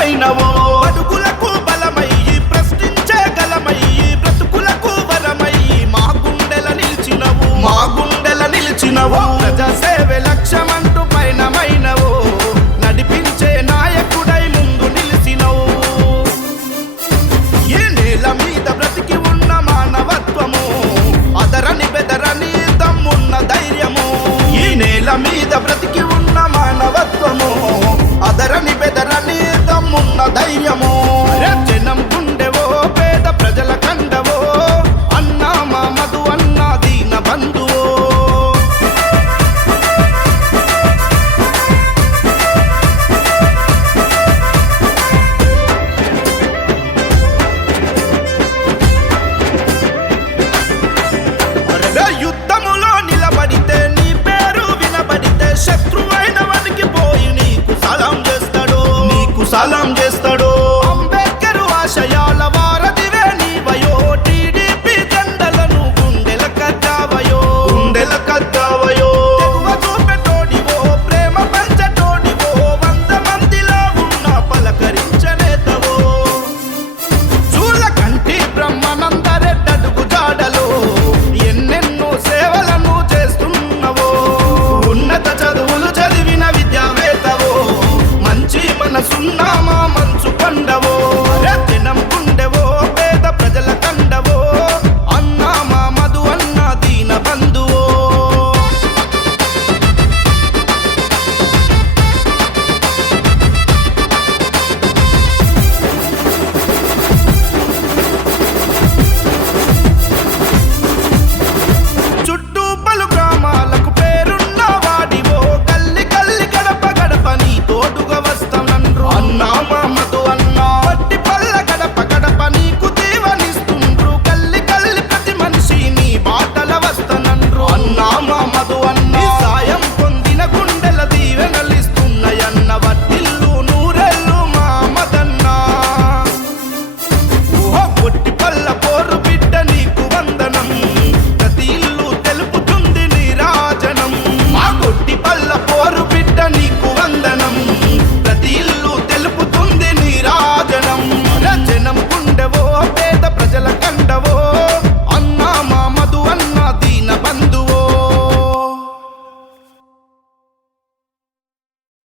ధైర్యమైనవో అడుగులకు బలమయ్యి ప్రశ్నించే గలమయ్యి బ్రతుకులకు వరమయ్యి మా గుండెల నిలిచినవో ప్రజాసేవే లక్ష్యమంటూ పయనమైనవో నడిపించే నాయకుడై ముందు నిలిచినవు ఈ నేల మీద బ్రతికి ఉన్న మానవత్వము అదరని బెదరని దమ్మున్న ధైర్యము ఈ నేల మీద బ్రతికి ఉన్న మానవత్వము అదరని బెదరని దమ్మున్న ధైర్యము జనం గుండెవో పేద ప్రజల కండవో అన్నా మా మధు అన్నా దీన బంధువో యుద్ధములో నిలబడితే నీ పేరు వినబడితే శత్రువైన వానికి పోయి నీకు సలాం చేస్తాడు అంబేద్కర్ ఆశయాల వారధివే నీవయో టీడీపీ జెండలను గుండెల కద్దావయో తెగువ చూపెటోడివో ప్రేమ పంచటోడివో 100 మందిలో ఉన్న పలకరించనేతవో చూల కంటి బ్రహ్మానందరెడ్డడుగు జాడలో ఎన్నెన్నో సేవలను చేస్తున్నవో ఉన్నత చదువులు చదివిన విద్యావేత్తవో మంచి మనసున్న మా మంచు కొండవో జనం గుండెవో పేద ప్రజల కండవో అన్నా మా మధు అన్నా దీన బంధువో చుట్టూ పలు గ్రామాలకు పేరున్న వాడివో గల్లి గల్లి గడప గడప నీ తోడుగా వస్తానన్రు అన్నా మా మధు అన్నా పట్టి పల్ల గడప గడప నీకు దీవనిస్తుండ్రు గల్లి గల్లి ప్రతి మనిషి నీ బాటల వస్తానన్రు అన్నా మా మధు అన్నా సాయం పొందిన గుండెల దీవెనలిస్తున్నాయన్న వడ్డిల్లు నూరెల్లు మా మదన్నా కొట్టి పల్ల పోరు బిడ్డ నీకు వందనం ప్రతి ఇల్లు తెలుపుతుంది నీ రాజనం మా కొట్టి పల్ల పోరు బిడ్డ నీకు వందనం